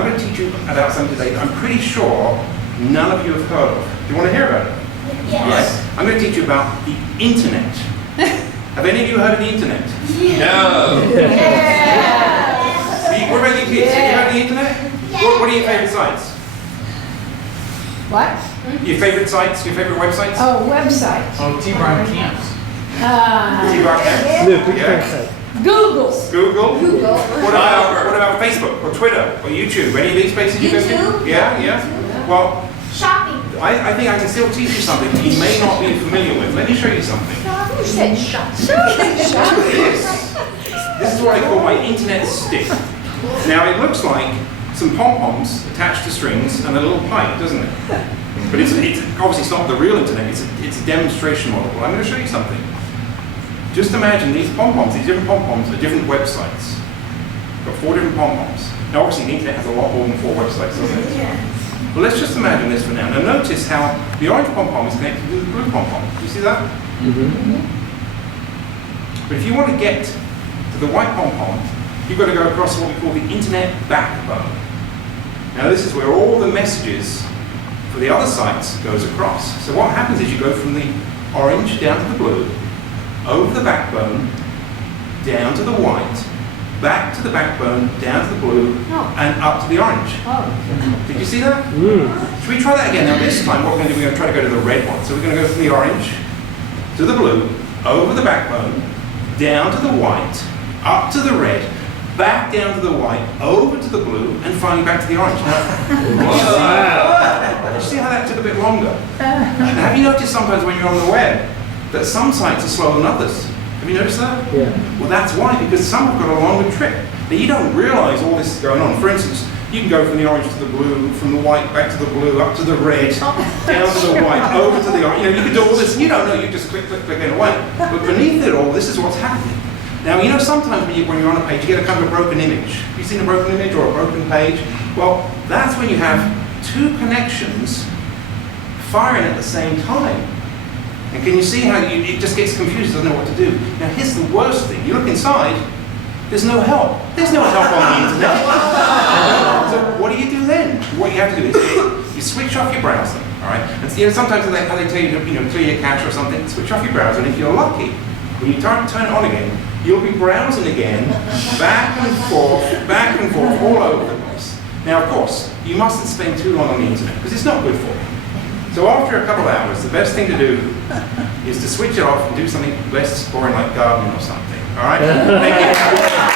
I'm going to teach you about something today that I'm pretty sure none of you have heard of. Do you want to hear about it? Yes. Right. I'm going to teach you about the internet. Have any of you heard of the internet? No. What about you kids? Have you heard of the internet? What are your favorite sites? What? Your favorite sites? Your favorite websites? Oh, websites. Oh, T-Brown Camps. T-Rock Camps? Yeah. Google. Google? What about Facebook or Twitter or YouTube? Any of these places you go to? YouTube. Yeah. Well, Shopping. I think I can still teach you something that you may not be familiar with. Let me show you something. Who said shop? This is what I call my internet stick. Now it looks like some pom-poms attached to strings and a little pipe, doesn't it? But it's obviously it's not the real internet, it's a demonstration model. Well, I'm going to show you something. Just imagine these pom-poms, these different pom-poms are different websites. Got 4 different pom-poms. Now obviously the internet has a lot more than 4 websites, doesn't it? Yeah. Well, let's just imagine this for now. Now notice how the orange pom-pom is connected to the blue pom-pom. Do you see that? Mm-hmm. But if you want to get to the white pom-pom, you've got to go across what we call the internet backbone. Now this is where all the messages for the other sites goes across. So what happens is you go from the orange down to the blue, over the backbone, down to the white, back to the backbone, down to the blue, and up to the orange. Did you see that? Should we try that again? Now this time what we're going to do, we're going to try to go to the red one. So we're going to go from the orange to the blue, over the backbone, down to the white, up to the red, back down to the white, over to the blue, and finally back to the orange. Now, you see how that took a bit longer? And have you noticed sometimes when you're on the web that some sites are slower than others? Have you noticed that? Yeah. Well, that's why, because some have got a longer trip. Now, you don't realize all this is going on. For instance, you can go from the orange to the blue, from the white back to the blue, up to the red, down to the white, over to the orange. You know, you can do all this. You don't know, you just click, click, click, and away. But beneath it all, this is what's happening. Now, you know, sometimes when you're on a page, you get a kind of a broken image. Have you seen a broken image or a broken page? Well, that's when you have 2 connections firing at the same time. And can you see how it just gets confused, doesn't know what to do? Now, here's the worst thing. You look inside, there's no help. There's no help on the internet. So what do you do then? What you have to do is you switch off your browser, all right? And you know, sometimes they tell you to clear your cache or something, switch off your browser, and if you're lucky, when you turn it on again, you'll be browsing again, back and forth, all over the place. Now, of course, you mustn't spend too long on the internet, because it's not good for you. So after a couple of hours, the best thing to do is to switch it off and do something less boring like gardening or something. All right? Thank you.